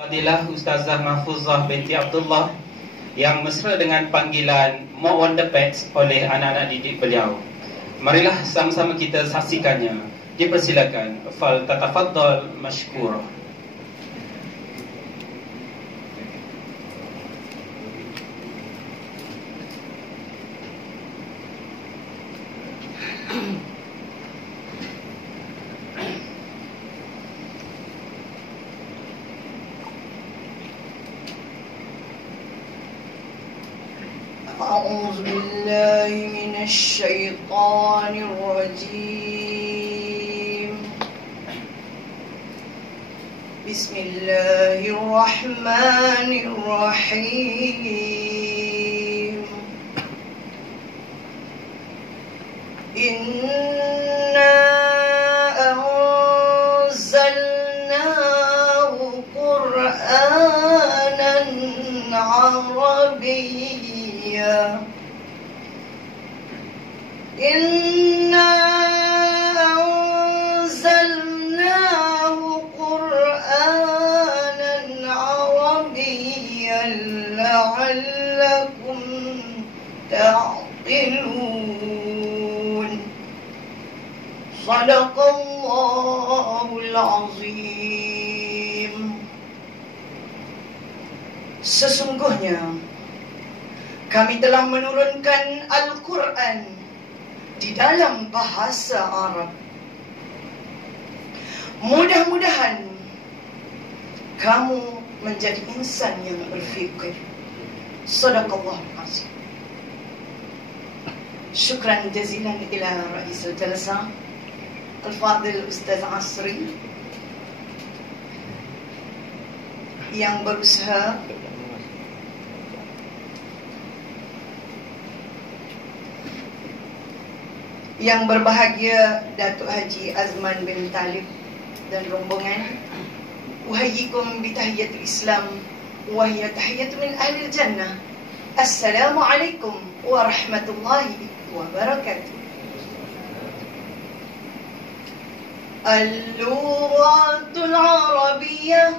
Fadilah Ustazah Mahfuzah binti Abdullah yang mesra dengan panggilan Mak Wonder Pets oleh anak-anak didik beliau. Marilah sama-sama kita saksikannya. Dipersilakan. Fal tatafaddal mashkura. أعوذ بالله من الشيطان الرجيم. بسم الله الرحمن الرحيم. إنا أنزلناه قرآنا عربيا. إنا أنزلناه قرآنا عربيا لعلكم تعقلون. صدق الله العظيم. Sesungguhnya kami telah menurunkan Al-Quran di dalam bahasa Arab. Mudah-mudahan kamu menjadi insan yang berfikir. Sadaqallahul azim. Syukran jazilan ila Ra'isul Jalsa Al-Fadil Ustaz Asri yang berusaha yang berbahagia Datuk Haji Azman bin Talib dan rombongan. Uhayyikum bitahiyatul Islam wa hiya tahiyatu min ahli jannah. Assalamualaikum warahmatullahi wabarakatuh. Al-lughatul arabiyyah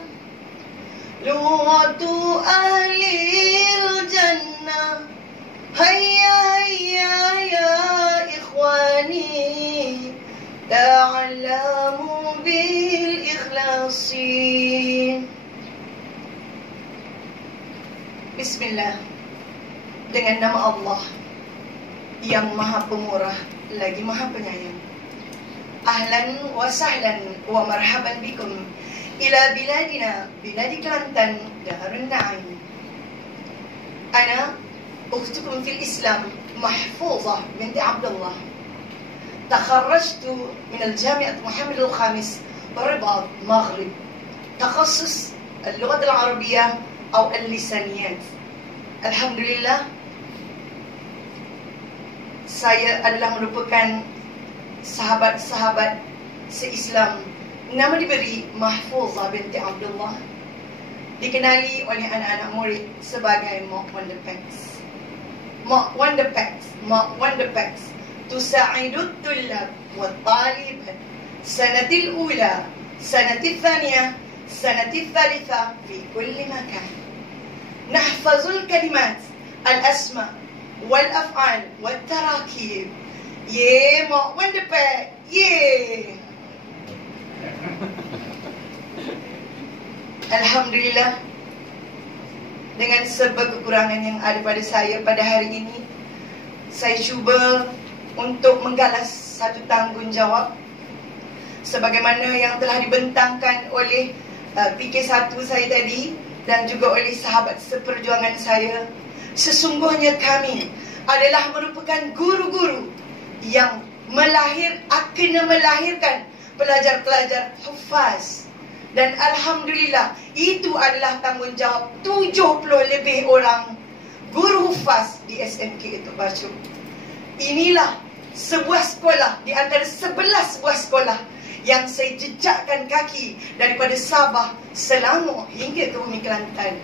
lughatu ahlil jannah. Hayya hayya ya ikhwani ta'alamu bil ikhlasi. Bismillah. Dengan nama Allah yang maha pemurah lagi maha penyayang. Ahlan wa sahlan wa marhaban bikum ila biladina biladi Kelantan Darun Na'im. Ana أختكم في الإسلام محفوظة بنت عبد الله. تخرجت من الجامعة محمد الخامس رباط مغرب، تخصص اللغة العربية أو اللسانيات. الحمد لله saya adalah merupakan sahabat-sahabat se-Islam. Nama diberi Mahfuzah binti Abdullah, dikenali oleh anak-anak murid sebagai Mak Wonder Pets. Mak Wonder Pets, Mak Wonder Pets تساعد الطلاب والطالبات سنة الأولى سنة الثانية سنة الثالثة في كل مكان. نحفظ الكلمات الأسماء والأفعال والتراكيب. ياه Mak Wonder Pets، ياه. Alhamdulillah, dengan serba kekurangan yang ada pada saya pada hari ini, saya cuba untuk menggalas satu tanggungjawab sebagaimana yang telah dibentangkan oleh PK1 saya tadi dan juga oleh sahabat seperjuangan saya. Sesungguhnya kami adalah merupakan guru-guru yang akan melahirkan pelajar-pelajar hufaz. Dan Alhamdulillah, itu adalah tanggungjawab 70 lebih orang guru hufaz di SMK itu Bacu. Inilah sebuah sekolah di antara 11 sebuah sekolah yang saya jejakkan kaki daripada Sabah, Selangor hingga ke bumi Kelantan.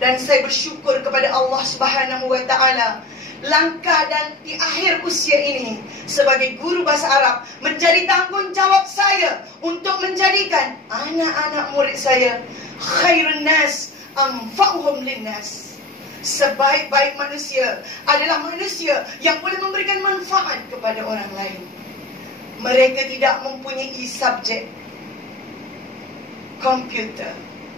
Dan saya bersyukur kepada Allah Subhanahu wa Ta'ala langkah dan di akhir usia ini sebagai guru bahasa Arab menjadi tanggungjawab saya untuk menjadikan anak-anak murid saya Khairun nas anfa'uhum linnas. Sebaik-baik manusia adalah manusia yang boleh memberikan manfaat kepada orang lain. Mereka tidak mempunyai subjek komputer,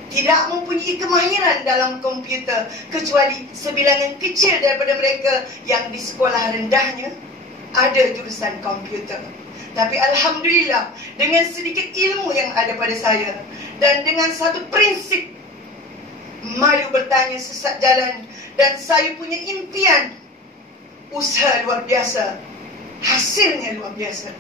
tidak mempunyai kemahiran dalam komputer, kecuali sebilangan kecil daripada mereka yang di sekolah rendahnya ada jurusan komputer. Tapi Alhamdulillah, dengan sedikit ilmu yang ada pada saya dan dengan satu prinsip malu bertanya sesat jalan, dan saya punya impian, usaha luar biasa, hasilnya luar biasa.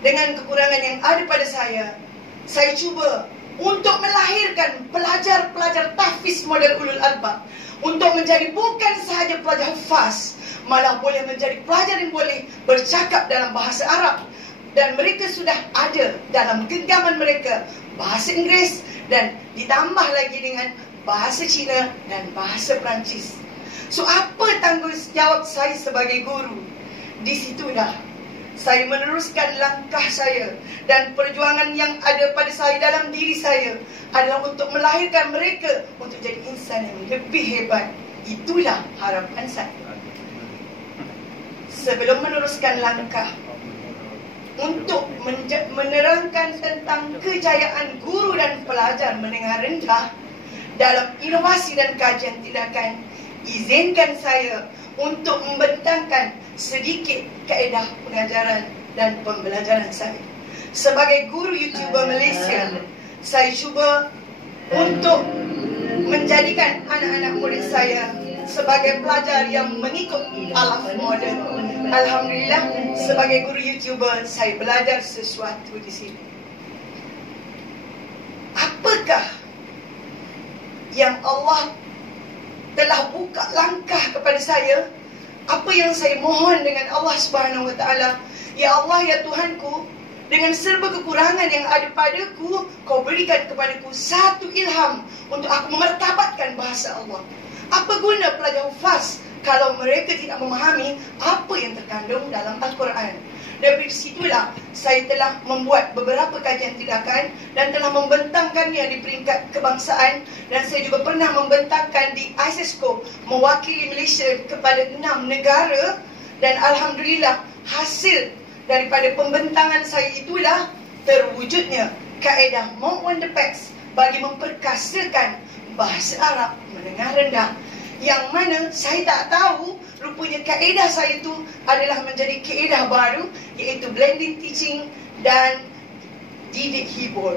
Dengan kekurangan yang ada pada saya cuba untuk melahirkan pelajar-pelajar tahfiz model ulul albab, untuk menjadi bukan sahaja pelajar hafaz, malah boleh menjadi pelajar yang boleh bercakap dalam bahasa Arab. Dan mereka sudah ada dalam genggaman mereka bahasa Inggeris, dan ditambah lagi dengan bahasa Cina dan bahasa Perancis. So apa tanggungjawab saya sebagai guru? Di situ dah saya meneruskan langkah saya, dan perjuangan yang ada pada saya dalam diri saya adalah untuk melahirkan mereka untuk jadi insan yang lebih hebat. Itulah harapan saya. Sebelum meneruskan langkah untuk menerangkan tentang kejayaan guru dan pelajar menengah rendah dalam inovasi dan kajian tindakan, izinkan saya untuk membentangkan sedikit kaedah pengajaran dan pembelajaran saya. Sebagai guru YouTuber Malaysia, saya cuba untuk menjadikan anak-anak murid saya sebagai pelajar yang mengikut alaf model. Alhamdulillah, sebagai guru YouTuber, saya belajar sesuatu di sini. Apakah yang Allah telah buka langkah kepada saya? Apa yang saya mohon dengan Allah Subhanahu Wa Taala? Ya Allah, ya Tuhanku, dengan serba kekurangan yang ada padaku, Kau berikan kepadaku satu ilham untuk aku memartabatkan bahasa Allah. Apa guna pelajar hufaz kalau mereka tidak memahami apa yang terkandung dalam Al-Quran? Dari situlah saya telah membuat beberapa kajian tindakan dan telah membentangkannya di peringkat kebangsaan, dan saya juga pernah membentangkan di ISISCO mewakili Malaysia kepada 6 negara. Dan Alhamdulillah, hasil daripada pembentangan saya itulah terwujudnya kaedah Mount Wonder Packs bagi memperkasakan bahasa Arab menengah rendah, yang mana saya tak tahu rupanya kaedah saya itu adalah menjadi kaedah baru, iaitu blended teaching dan didik hibur.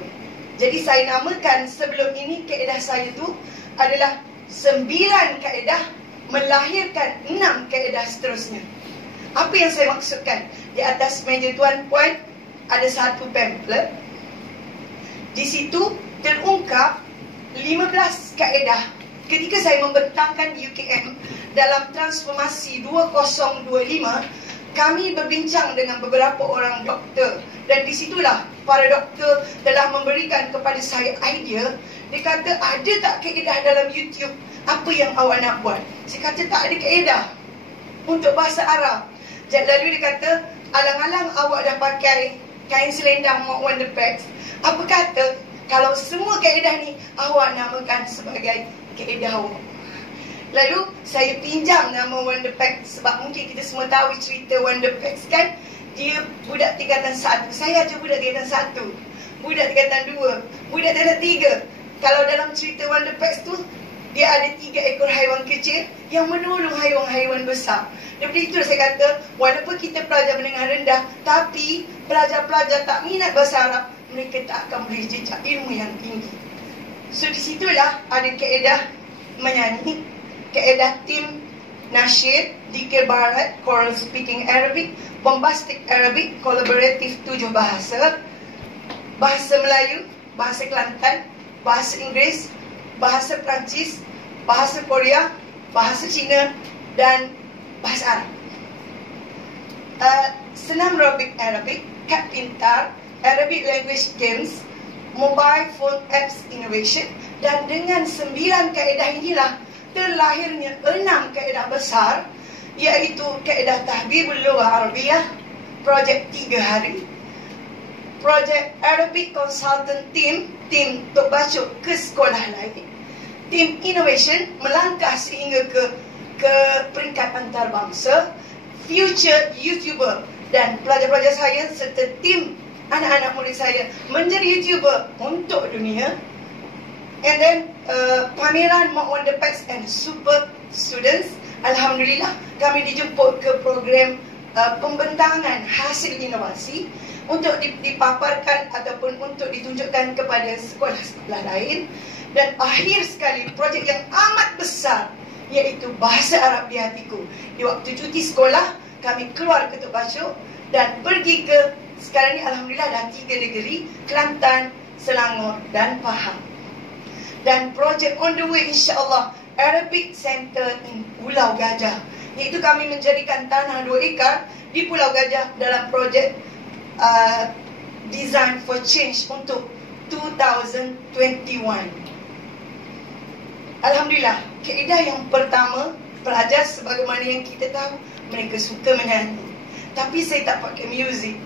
Jadi saya namakan sebelum ini kaedah saya itu adalah 9 kaedah melahirkan 6 kaedah seterusnya. Apa yang saya maksudkan? Di atas meja Tuan Puan ada satu pamphlet. Di situ terungkap 15 kaedah ketika saya membentangkan di UKM dalam transformasi 2025. Kami berbincang dengan beberapa orang doktor, dan disitulah para doktor telah memberikan kepada saya idea. Dia kata, ada tak kaedah dalam YouTube? Apa yang awak nak buat? Saya kata, tak ada kaedah untuk bahasa Arab. Lalu dia kata, alang-alang awak dah pakai kain selendang Mount Wonder Packs, apa kata kalau semua kaedah ni awak namakan sebagai kaedah awak? Lalu saya pinjam nama Wonder Packs sebab mungkin kita semua tahu cerita Wonder Packs kan. Dia budak tingkatan 1, saya aja budak tingkatan 1, budak tingkatan 2, budak tingkatan 3. Kalau dalam cerita Wonder Packs tu, dia ada 3 ekor haiwan kecil yang menolong haiwan-haiwan besar. Daripada itu saya kata, walaupun kita pelajar menengah rendah, tapi pelajar-pelajar tak minat bahasa Arab, mereka tak akan boleh jejak ilmu yang tinggi. So di situlah ada kaedah menyanyi, kaedah tim nasyid, dikir barat, choral speaking Arabic, bombastic Arabic, collaborative 7 bahasa, bahasa Melayu, bahasa Kelantan, bahasa Inggeris, bahasa Perancis, bahasa Korea, bahasa Cina, dan bahasa Arab. Senam Robik Arabic, Kad Pintar, Arabic Language Games, Mobile Phone Apps Innovation. Dan dengan 9 kaedah inilah terlahirnya 6 kaedah besar, iaitu kaedah Tahbibul Lughah Arabiyah, projek 3 hari, projek Arabic Consultant Team Tok Bachok ke sekolah lain. Tim Innovation melangkah sehingga ke peringkat antarabangsa. Future YouTuber dan pelajar-pelajar saya serta tim anak-anak murid saya menjadi YouTuber untuk dunia. And then pameran Mak Wonder Pets and Super Students, alhamdulillah kami dijemput ke program pembentangan hasil inovasi untuk dipaparkan ataupun untuk ditunjukkan kepada sekolah-sekolah lain. Dan akhir sekali projek yang amat besar, iaitu Bahasa Arab di Hatiku. Di waktu cuti sekolah, kami keluar ke Tok Bachok dan pergi ke, sekarang ni alhamdulillah dah 3 negeri, Kelantan, Selangor dan Pahang. Dan projek on the way insyaAllah, Arabic Center in Pulau Gajah, iaitu kami menjadikan tanah 2 ekar di Pulau Gajah dalam projek Design for Change untuk 2021. Alhamdulillah, kaedah yang pertama, pelajar sebagaimana yang kita tahu, mereka suka menyanyi. Tapi saya tak pakai muzik.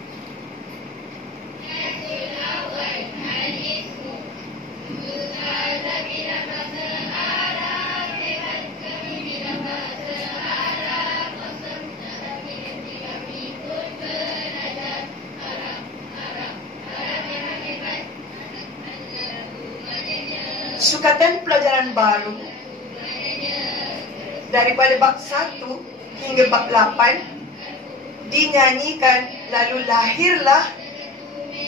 Sukatan pelajaran baru daripada bab 1 hingga bab 8 dinyanyikan, lalu lahirlah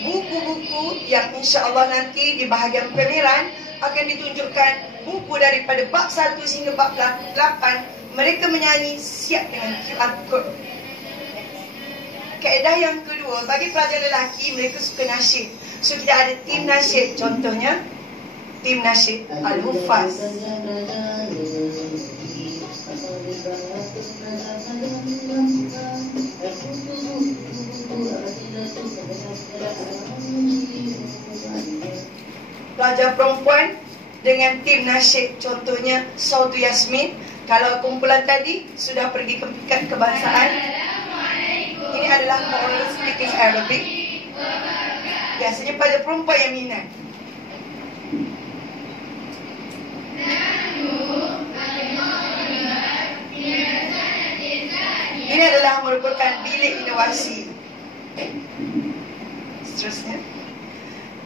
buku-buku yang insya-Allah nanti di bahagian pameran akan ditunjukkan buku daripada bab 1 hingga bab 8. Mereka menyanyi siap dengan QR code. Kaedah yang kedua, bagi pelajar lelaki mereka suka nasyid. So kita ada tim nasyid, contohnya tim nasyid Al-Hufaz. Pelajar perempuan dengan tim nasyid, contohnya Sautu Yasmin. Kalau kumpulan tadi sudah pergi ke peringkat kebangsaan, ini adalah Moral Speaking Arabic. Biasanya pelajar perempuan yang minat. Ini adalah merupakan bilik inovasi. Seterusnya.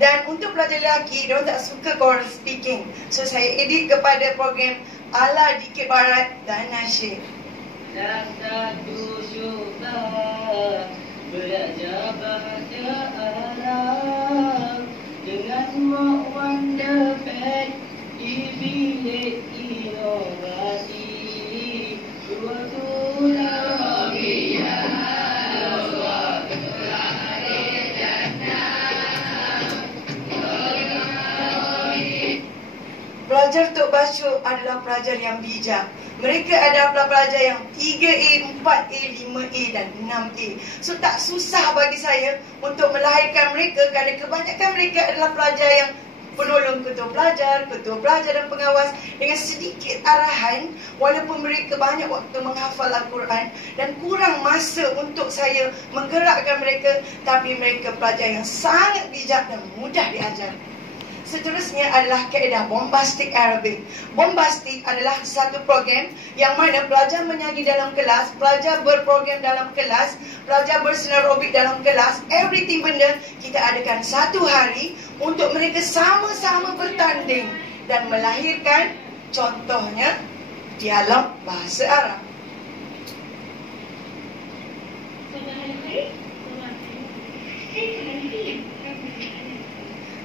Dan untuk pelajar lelaki, mereka tak suka choral speaking. So saya edit kepada program ala dikit barat dan nasyid. Satu syubah belajar bahasa Arab dengan Mak Wonder Pets di bilik inovasi. Pelajar Tok Bachok adalah pelajar yang bijak. Mereka adalah pelajar yang 3A, 4A, 5A dan 6A. So tak susah bagi saya untuk melahirkan mereka kerana kebanyakan mereka adalah pelajar yang penolong ketua pelajar dan pengawas dengan sedikit arahan. Walaupun mereka banyak waktu menghafal Al-Quran dan kurang masa untuk saya menggerakkan mereka, tapi mereka pelajar yang sangat bijak dan mudah diajar. Seterusnya adalah kaedah Bombastic Arabic. Bombastic adalah satu program yang mana pelajar menyanyi dalam kelas, pelajar berprogram dalam kelas, pelajar bersenarobik dalam kelas. Everything benda kita adakan satu hari untuk mereka sama-sama bertanding dan melahirkan, contohnya dialog bahasa Arab.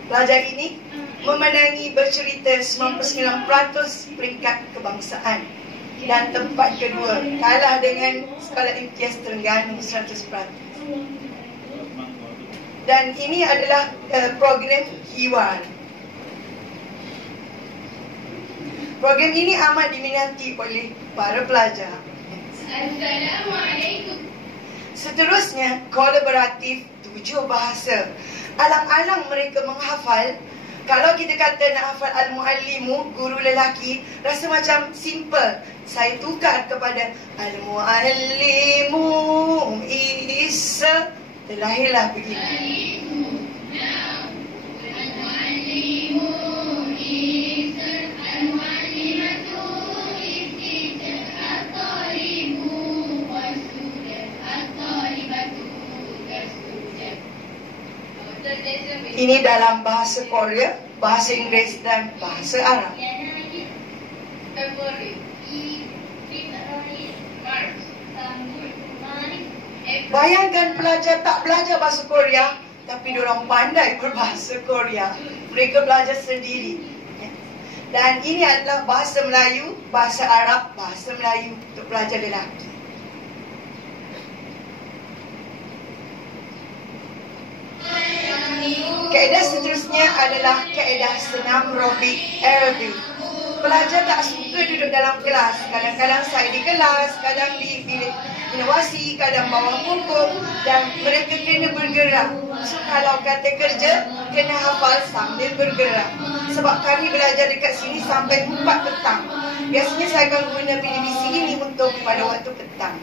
Pelajar ini memenangi bercerita 99% peringkat kebangsaan dan tempat kedua, kalah dengan Sekolah Imtiaz Terengganu 100%. Dan ini adalah program Hiwar. Program ini amat diminati oleh para pelajar. Assalamualaikum. Seterusnya, kolaboratif 7 bahasa. Alang-alang mereka menghafal. Kalau kita kata nak hafal Al-Muallimu, guru lelaki, rasa macam simple. Saya tukar kepada Al-Muallimu Isa. Terlahirlah begini. Ini dalam bahasa Korea, bahasa Inggeris dan bahasa Arab. Bayangkan pelajar tak belajar bahasa Korea, tapi diorang pandai berbahasa Korea. Mereka belajar sendiri. Dan ini adalah bahasa Melayu, bahasa Arab, bahasa Melayu untuk pelajar lelaki. Kaedah seterusnya adalah kaedah senam robik Arabic. Pelajar tak suka duduk dalam kelas. Kadang-kadang saya di kelas, kadang di bilik inovasi, kadang bawah pokok, dan mereka kena bergerak. So kalau kata kerja, kena hafal sambil bergerak. Sebab kami belajar dekat sini sampai 4 petang. Biasanya saya akan guna PDBC ini untuk pada waktu petang.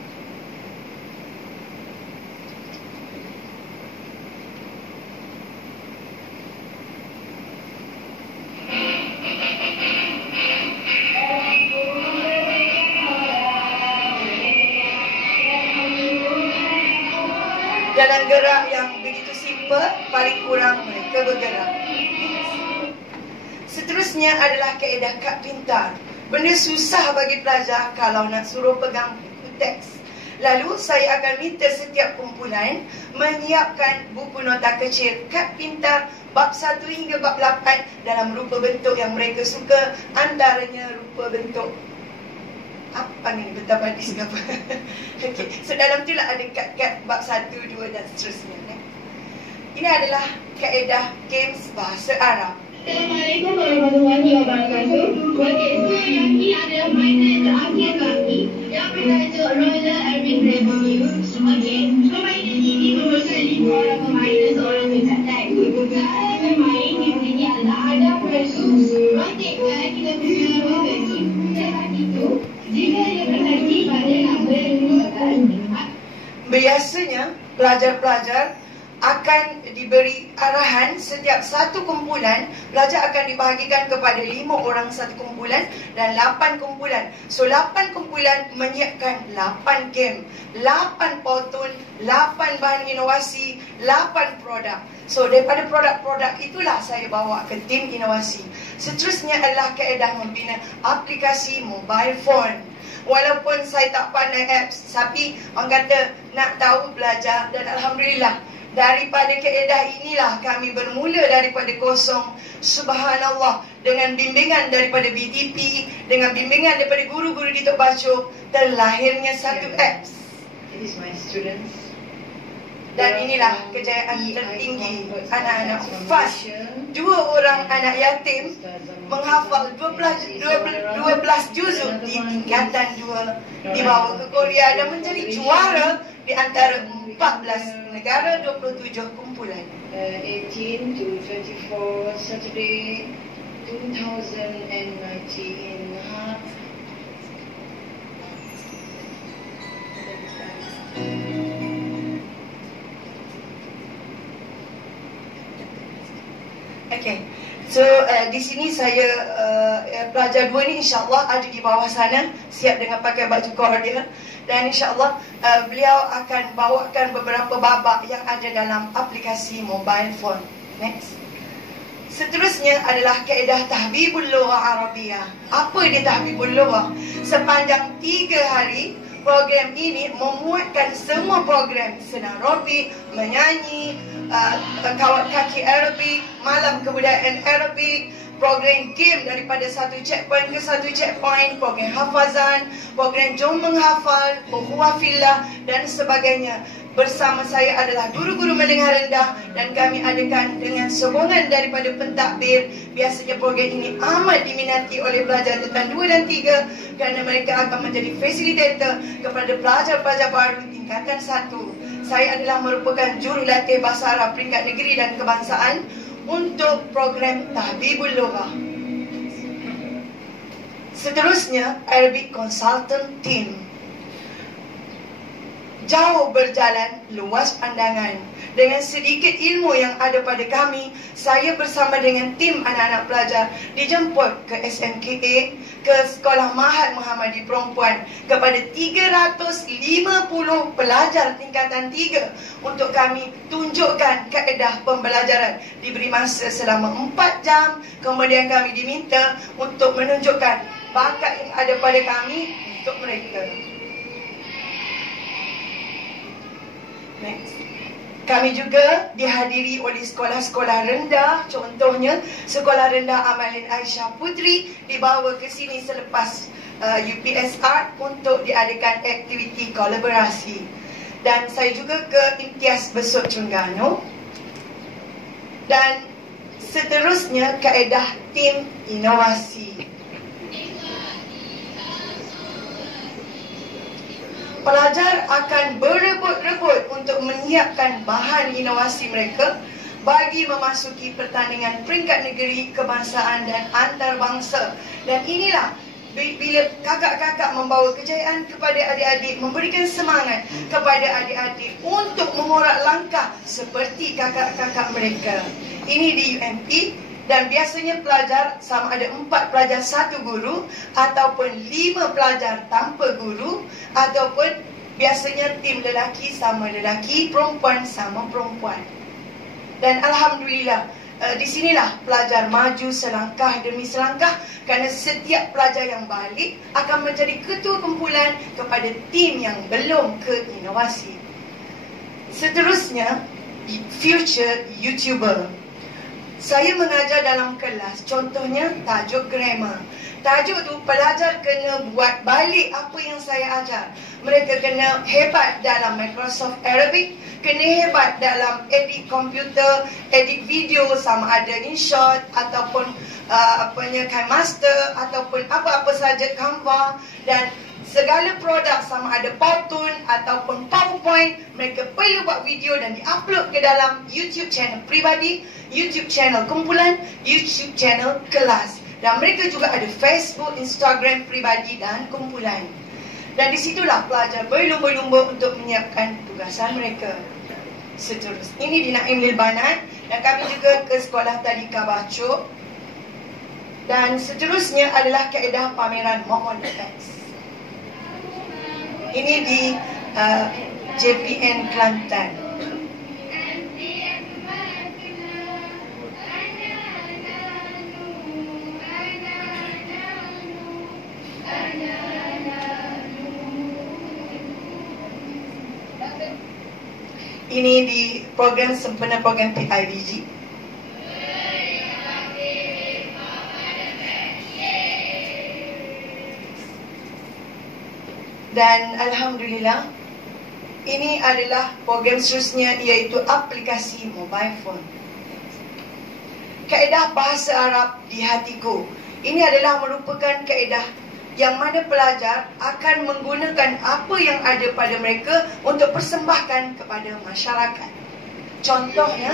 Dalam gerak yang begitu simple, paling kurang mereka bergerak. Seterusnya adalah kaedah kad pintar. Benda susah bagi pelajar kalau nak suruh pegang buku teks. Lalu saya akan minta setiap kumpulan menyiapkan buku nota kecil kad pintar bab 1 hingga bab 8 dalam rupa bentuk yang mereka suka, antaranya rupa bentuk apa ni, betapa hadis ke apa. Okay. So dalam tu lah ada kad-kad bab 1, 2 dan seterusnya. Ini adalah kaedah games bahasa Arab. Assalamualaikum warahmatullahi wabarakatuh. Podcast ini adalah permainan terakhir kami yang bertajuk Roller Arabic Review. Okey, permainan ini memerlukan 5 orang pemain dan seorang pencatat. Cara bermain di sini adalah ada proses. Rotatekan kita punya roller team. Selepas itu, jika dia berhenti pada number 15. Biasanya pelajar-pelajar akan diberi arahan setiap satu kumpulan. Pelajar akan dibahagikan kepada 5 orang satu kumpulan dan 8 kumpulan. So 8 kumpulan menyiapkan 8 game, 8 potun, 8 bahan inovasi, 8 produk. So daripada produk-produk itulah saya bawa ke tim inovasi. Seterusnya adalah kaedah membina aplikasi mobile phone. Walaupun saya tak pandai apps, tapi orang kata nak tahu belajar, dan Alhamdulillah daripada kaedah inilah kami bermula daripada kosong. Subhanallah, dengan bimbingan daripada BTP, dengan bimbingan daripada guru-guru di Tok Baco, terlahirnya satu apps. It is my students. Dan inilah kejayaan tertinggi anak-anak FAS. 2 orang anak yatim menghafal 12 juzuk di tingkatan 2, dibawa ke Korea dan menjadi juara di antara 14 negara, 27 kumpulan. 18 to 24 Saturday 2019. Okay, so di sini saya pelajar 2 ni insyaAllah ada di bawah sana, siap dengan pakai baju Korea. Dan insyaAllah beliau akan bawakan beberapa babak yang ada dalam aplikasi mobile phone. Next. Seterusnya adalah kaedah tahbibul lughah Arabiyah. Apa dia tahbibul lughah? Sepanjang 3 hari program ini memuatkan semua program senam Arabik, menyanyi, kawat kaki Arabik, malam kebudayaan Arabik, program game daripada satu checkpoint ke satu checkpoint, program hafazan, program jom menghafal, ukhuwah fillah dan sebagainya. Bersama saya adalah guru-guru mendengar rendah dan kami adakan dengan sokongan daripada pentadbir. Biasanya program ini amat diminati oleh pelajar tingkatan 2 dan 3 kerana mereka akan menjadi fasilitator kepada pelajar-pelajar baru tingkatan 1. Saya adalah merupakan jurulatih bahasa Arab peringkat negeri dan kebangsaan untuk program Tahbibul Lughah. Seterusnya, Arabic Consultant Team. Jauh berjalan, luas pandangan. Dengan sedikit ilmu yang ada pada kami, saya bersama dengan tim anak-anak pelajar dijemput ke SMKA ke Sekolah Mahat Muhammadi Perempuan kepada 350 pelajar tingkatan 3 untuk kami tunjukkan kaedah pembelajaran. Diberi masa selama 4 jam, kemudian kami diminta untuk menunjukkan bakat yang ada pada kami untuk mereka. Next. Kami juga dihadiri oleh sekolah-sekolah rendah. Contohnya, Sekolah Rendah Amalin Aisyah Putri dibawa ke sini selepas UPSR untuk diadakan aktiviti kolaborasi. Dan saya juga ke Imtiaz Besut Terengganu. Dan seterusnya, kaedah tim inovasi. Pelajar akan berebut-rebut untuk menyiapkan bahan inovasi mereka bagi memasuki pertandingan peringkat negeri, kebangsaan dan antarabangsa. Dan inilah bila kakak-kakak membawa kejayaan kepada adik-adik, memberikan semangat kepada adik-adik untuk mengorak langkah seperti kakak-kakak mereka. Ini di UMP. Dan biasanya pelajar sama ada 4 pelajar 1 guru, ataupun 5 pelajar tanpa guru, ataupun biasanya tim lelaki sama lelaki, perempuan sama perempuan. Dan Alhamdulillah, di sinilah pelajar maju selangkah demi selangkah, kerana setiap pelajar yang balik akan menjadi ketua kumpulan kepada tim yang belum ke inovasi. Seterusnya, future YouTuber. Saya mengajar dalam kelas, contohnya tajuk grammar. Tajuk tu pelajar kena buat balik apa yang saya ajar. Mereka kena hebat dalam Microsoft Arabic, kena hebat dalam edit komputer, edit video sama ada InShot ataupun KineMaster ataupun apa-apa saja, Canva, dan segala produk sama ada Powtoon ataupun PowerPoint, mereka perlu buat video dan diupload ke dalam YouTube channel peribadi, YouTube channel kumpulan, YouTube channel kelas. Dan mereka juga ada Facebook, Instagram peribadi dan kumpulan. Dan disitulah pelajar berlumba-lumba untuk menyiapkan tugasan mereka. Seterusnya, ini di Naim Lil Banat, dan kami juga ke sekolah Tadika Bacok. Dan seterusnya adalah kaedah pameran Mock on the Fence. Ini di JPN Kelantan. Ini di program sempena program PIBG. Dan Alhamdulillah, ini adalah program seterusnya, iaitu aplikasi mobile phone. Kaedah bahasa Arab di hatiku. Ini adalah merupakan kaedah yang mana pelajar akan menggunakan apa yang ada pada mereka untuk persembahkan kepada masyarakat. Contohnya,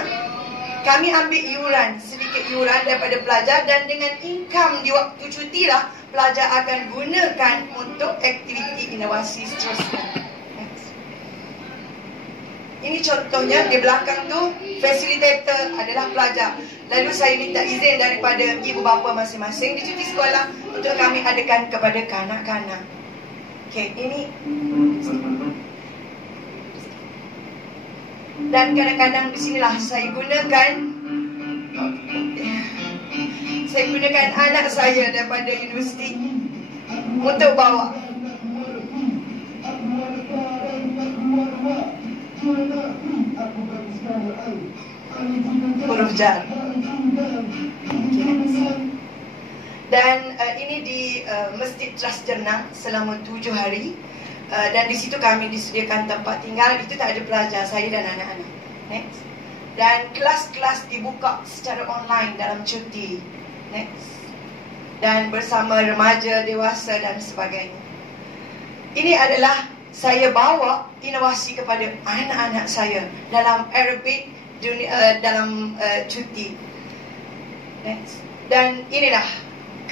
kami ambil iuran, sedikit iuran daripada pelajar, dan dengan income di waktu cuti lah, pelajar akan gunakan untuk aktiviti inovasi seterusnya. Ini contohnya, di belakang tu fasilitator adalah pelajar. Lalu saya minta izin daripada ibu bapa masing-masing di cuti sekolah untuk kami adakan kepada kanak-kanak. Okey, ini. Dan kadang-kadang di sinilah saya gunakan anak saya daripada universiti untuk bawa huruf jar. Dan ini di Masjid Trust Jernah selama 7 hari. Dan di situ kami disediakan tempat tinggal. Itu tak ada pelajar, saya dan anak-anak. Next. Dan kelas-kelas dibuka secara online dalam cuti. Next. Dan bersama remaja, dewasa dan sebagainya. Ini adalah saya bawa inovasi kepada anak-anak saya dalam Arabic, dalam cuti. Next. Dan inilah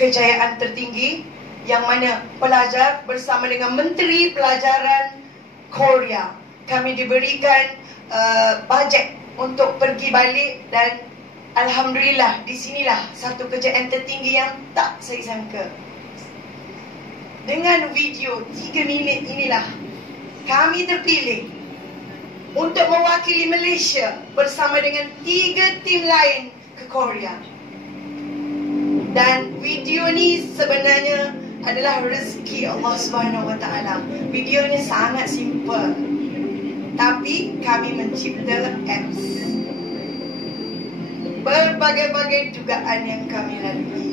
kejayaan tertinggi yang mana pelajar bersama dengan Menteri Pelajaran Korea, kami diberikan bajet untuk pergi balik, dan Alhamdulillah di sinilah satu kejayaan tertinggi yang tak saya sangka. dengan video 3 minit inilah kami terpilih untuk mewakili Malaysia bersama dengan 3 tim lain ke Korea. Dan video ni sebenarnya adalah rezeki Allah Subhanahu Wa Taala. Videonya sangat simple, tapi kami mencipta apps. Berbagai-bagai dugaan yang kami lalui.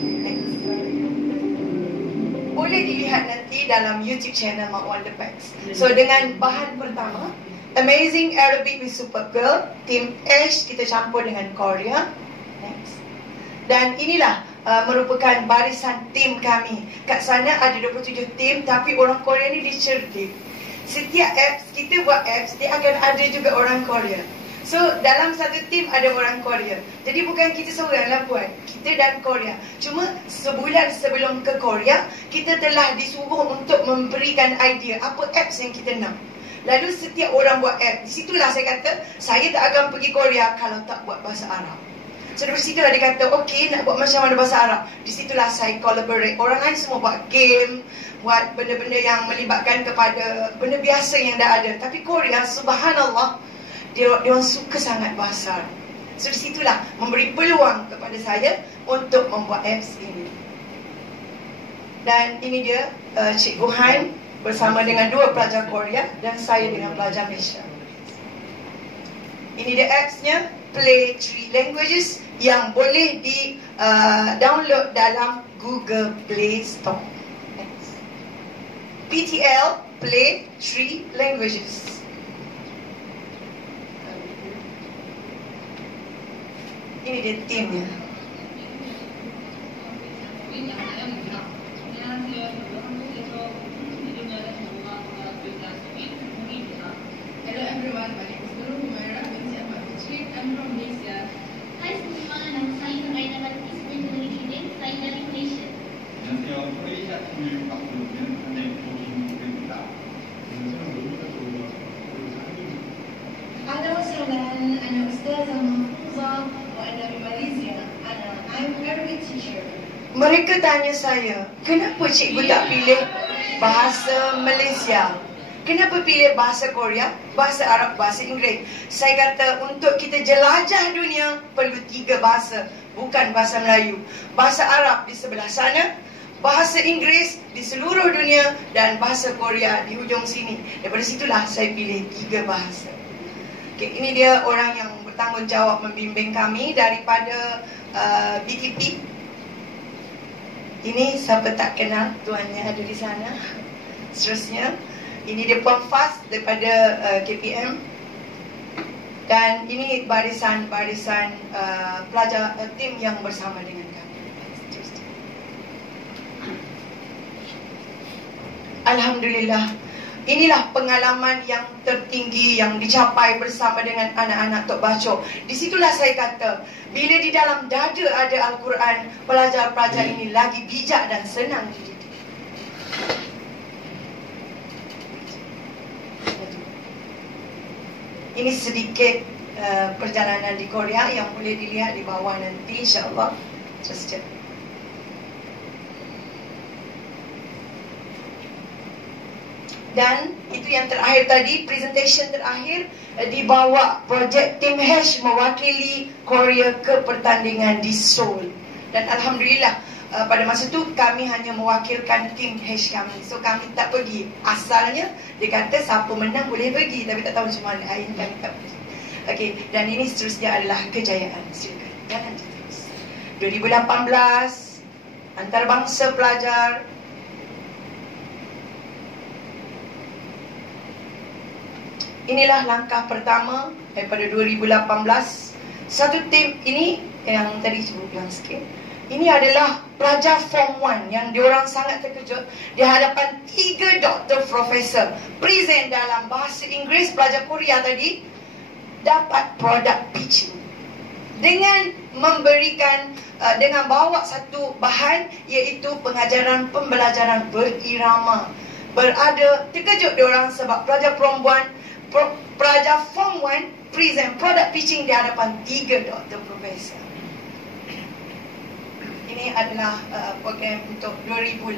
Boleh dilihat nanti dalam YouTube channel Mak Wonderpacks. So dengan bahan pertama, Amazing Arabic with Supergirl, Team Ash kita campur dengan Korea. Next. Dan inilah merupakan barisan tim kami. Kat sana ada 27 tim, tapi orang Korea ni dia cerdik. Setiap apps, kita buat apps, dia akan ada juga orang Korea. So dalam satu tim ada orang Korea. Jadi bukan kita seorang lah buat, kita dan Korea. Cuma sebulan sebelum ke Korea, kita telah disuruh untuk memberikan idea apa apps yang kita nak. Lalu setiap orang buat app. Di situlah saya kata, saya tak akan pergi Korea kalau tak buat bahasa Arab. So dari situlah dia kata, okey nak buat macam mana bahasa Arab. Di situlah saya collaborate. Orang lain semua buat game, buat benda-benda yang melibatkan kepada benda biasa yang dah ada. Tapi Korea, subhanallah, dia orang suka sangat bahasa Arab. So di situlah memberi peluang kepada saya untuk membuat apps ini. Dan ini dia Cikgu Han bersama dengan 2 pelajar Korea dan saya dengan pelajar Malaysia. Ini dia appsnya, Play 3 Languages, yang boleh di download dalam Google Play Store. Next. PTL, Play 3 Languages. Ini dia timnya. Hello everyone, my name is Nurul Humaira binti Ahmad Fitri. I'm from Malaysia. Hai semua, nama saya Nuraina Batis dan dari Kidin, saya dari Malaysia. 안녕하세요. 코레이시아 팀을 맡고 있는 한혜조 김국입니다. Ana wassalam, ana Ustazah Mahfuzah wa ana dari Malaysia. I'm Arabic teacher. Mereka tanya saya, kenapa cikgu tak pilih bahasa Malaysia? Kenapa pilih bahasa Korea, bahasa Arab, bahasa Inggeris? Saya kata untuk kita jelajah dunia perlu 3 bahasa, bukan bahasa Melayu. Bahasa Arab di sebelah sana, bahasa Inggeris di seluruh dunia, dan bahasa Korea di hujung sini. Daripada situlah saya pilih 3 bahasa. Okay, ini dia orang yang bertanggungjawab membimbing kami daripada BTP. Ini siapa tak kenal, tuannya ada di sana. Seterusnya, ini dia Puan Fas daripada KPM. Dan ini barisan-barisan pelajar tim yang bersama dengan kami. Alhamdulillah, inilah pengalaman yang tertinggi yang dicapai bersama dengan anak-anak Tok Baco. Di situlah saya kata, bila di dalam dada ada Al-Quran, pelajar-pelajar ini lagi bijak dan senang dididik. Ini sedikit perjalanan di Korea yang boleh dilihat di bawah nanti, insyaAllah. Just check. Dan itu yang terakhir tadi, presentation terakhir, dibawa projek Tim Hash mewakili Korea ke pertandingan di Seoul. Dan Alhamdulillah, pada masa tu kami hanya mewakilkan Tim Hash kami. So kami tak pergi. Asalnya dia kata siapa menang boleh pergi, tapi tak tahu macam mana. Akhirnya kami tak pergi. Okey, dan ini seterusnya adalah kejayaan. Silakan, jalan terus. 2018, antarabangsa pelajar. Inilah langkah pertama daripada 2018. Satu tim ini yang tadi cuba bilang sikit. Ini adalah pelajar Form 1 yang diorang sangat terkejut di hadapan 3 doktor profesor. Present dalam bahasa Inggeris, pelajar Korea tadi dapat product pitching. Dengan memberikan, dengan bawa satu bahan, iaitu pengajaran pembelajaran berirama. Berada, terkejut diorang sebab pelajar perempuan, pelajar Form 1 present product pitching di hadapan 3 doktor profesor. Ini adalah program untuk 2018.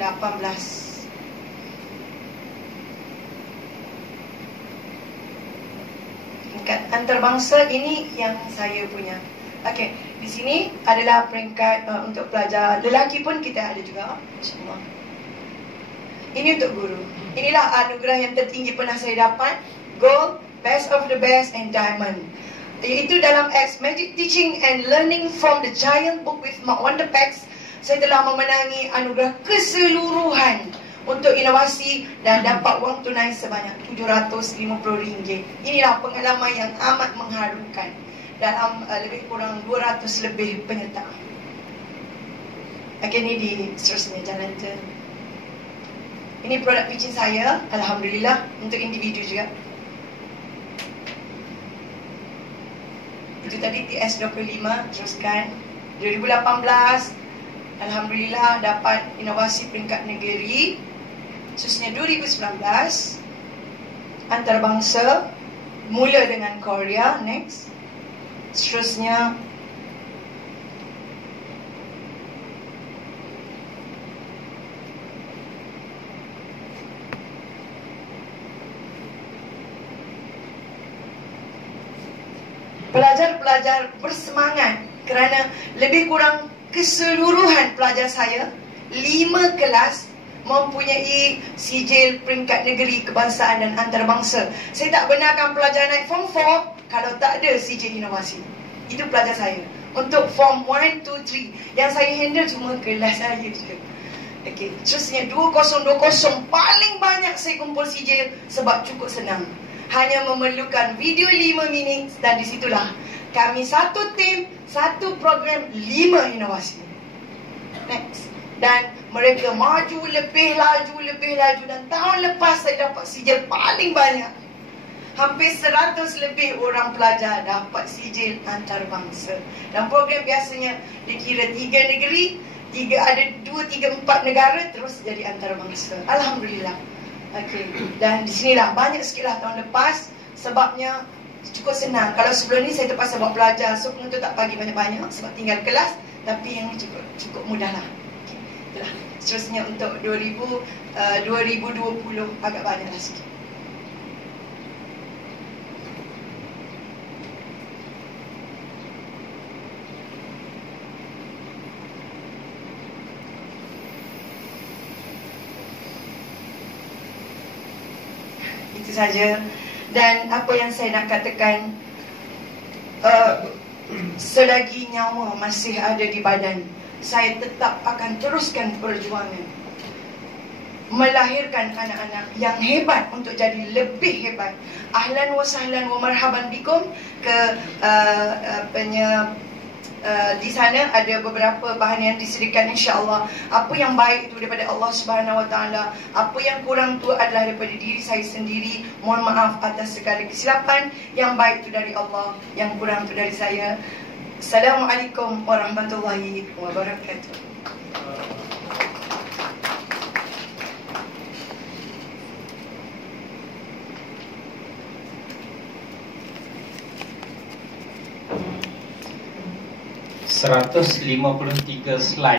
peringkat antarabangsa. Ini yang saya punya. Okey, di sini adalah peringkat untuk pelajar lelaki pun kita ada juga. InsyaAllah. Ini untuk guru. Inilah anugerah yang tertinggi pernah saya dapat. Gold, Best of the Best and Diamond. Iaitu dalam X Magic Teaching and Learning from the Giant Book with Mak Wonder Packs. Saya telah memenangi anugerah keseluruhan untuk inovasi dan dapat wang tunai sebanyak RM750. Inilah pengalaman yang amat mengharukan dalam lebih kurang 200 lebih penyertaan. Okey, ini di seterusnya jalan tu. Ini produk pitching saya, alhamdulillah, untuk individu juga. Itu tadi TS25, teruskan 2018, alhamdulillah dapat inovasi peringkat negeri. Khususnya 2019 antarabangsa, mula dengan Korea. Next. Seterusnya pelajar-pelajar bersemangat kerana lebih kurang keseluruhan pelajar saya 5 kelas mempunyai sijil peringkat negeri kebangsaan dan antarabangsa. Saya tak benarkan pelajar naik form 4 kalau tak ada sijil inovasi. Itu pelajar saya. Untuk form 1, 2, 3 yang saya handle cuma kelas saya je. Okey, terusnya 2020 paling banyak saya kumpul sijil sebab cukup senang. Hanya memerlukan video 5 minit dan di situlah kami satu tim, satu program, 5 inovasi. Next. Dan mereka maju lebih laju dan tahun lepas saya dapat sijil paling banyak. Hampir 100 lebih orang pelajar dapat sijil antarabangsa. Dan program biasanya dikira 3 negeri, ada 2, 3, 4 negara terus jadi antarabangsa. Alhamdulillah. Okey. Dan di sinilah banyak sikitlah tahun lepas sebabnya cukup senang. Kalau sebelum ni saya terpaksa buat pelajar, so penonton tak bagi banyak-banyak sebab tinggal kelas, tapi yang cukup mudahlah. Okey. Itulah. Seterusnya untuk 2020 agak banyaklah sikit. Itu saja. Dan apa yang saya nak katakan, selagi nyawa masih ada di badan, saya tetap akan teruskan perjuangan melahirkan anak-anak yang hebat untuk jadi lebih hebat. Ahlan wa sahlan wa marhaban bikum ke di sana ada beberapa bahan yang disediakan, insya-Allah. Apa yang baik itu daripada Allah Subhanahu Wa Taala, apa yang kurang itu adalah daripada diri saya sendiri. Mohon maaf atas segala kesilapan. Yang baik itu dari Allah, yang kurang itu dari saya. Assalamualaikum warahmatullahi wabarakatuh. Seratus 153 slide.